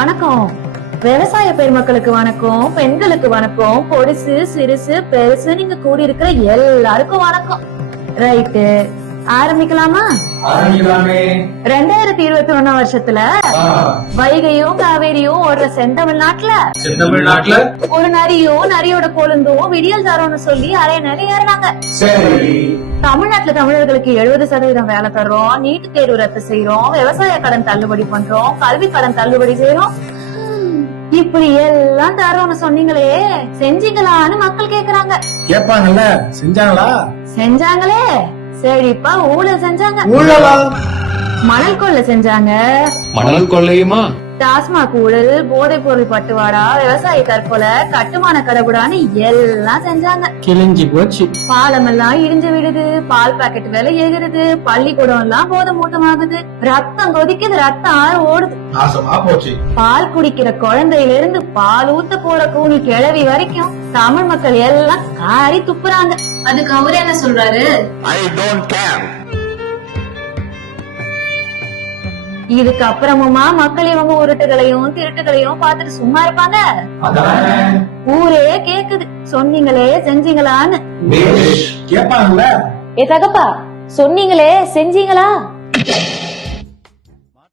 வணக்கம். விவசாய பெருமக்களுக்கு வணக்கம், பெண்களுக்கு வணக்கம், பொடிசு சிறுசு பெருசு நீங்க கூடி இருக்கிற எல்லாருக்கும் வணக்கம். ரைட்டு, ஆரம்பிக்கலாமா? 2021 வருஷத்துல வைகையும் காவேரியும் ஓடுற செந்தமிழ்நாட்டுல ஒரு நரியும் நரியோட கொழுந்தும் விடியல் தரோன்னு சொல்லி அரை நிலை ஏறினாங்க. தமிழ்நாட்டுல தமிழர்களுக்கு 70% வேலை தர்றோம், நீட்டு தேர்வு ரத்து செய்யறோம், விவசாய கடன் தள்ளுபடி பண்றோம், கல்வி கடன் தள்ளுபடி செய்யறோம், இப்படி எல்லாம் தரோன்னு சொன்னீங்களே, செஞ்சீங்களான்னு மக்கள் கேக்குறாங்க. கேட்பாங்கல்ல, செஞ்சாங்களா? செஞ்சாங்களே. செழிப்பா ஊழல் செஞ்சாங்க. மணல் கொள்ளை செஞ்சாங்க. மணல் கொள்ளையுமா? டாஸ்மாக் ஊழல், போதைப் பொருள் பட்டுவாடா, விவசாய தற்கொலை, கட்டுமான கடவுடான்னு எல்லாம் செஞ்சாங்க. கிழிஞ்சி போச்சு. பாலம் எல்லாம் இடிஞ்சு விடுது, பால் பாக்கெட் விலை ஏறுது, பள்ளிக்கூடம் எல்லாம் போதை மூட்டமாகுது, ரத்தம் கொதிக்குது, ரத்தம் ஆறு ஓடுது. நாசமா போச்சு. பால் குடிக்கிற குழந்தையில இருந்து பால் ஊத்த போற கூனி கிழவி வரைக்கும் தமிழ் மக்கள் எல்லாம் காரி துப்புறாங்க. அதுக்கு அவரு என்ன சொல்றாரு? I don't care. இதுக்கு அப்புறமுமா மக்கள் இவங்க உருட்டுகளையும் திருட்டுகளையும் பார்த்துட்டு சும்மா இருப்பாங்க? ஊரே கேக்குது, சொன்னீங்களே செஞ்சீங்களான்னு. கேட்பாங்கல்ல. ஏ தகப்பா, சொன்னீங்களே செஞ்சீங்களா?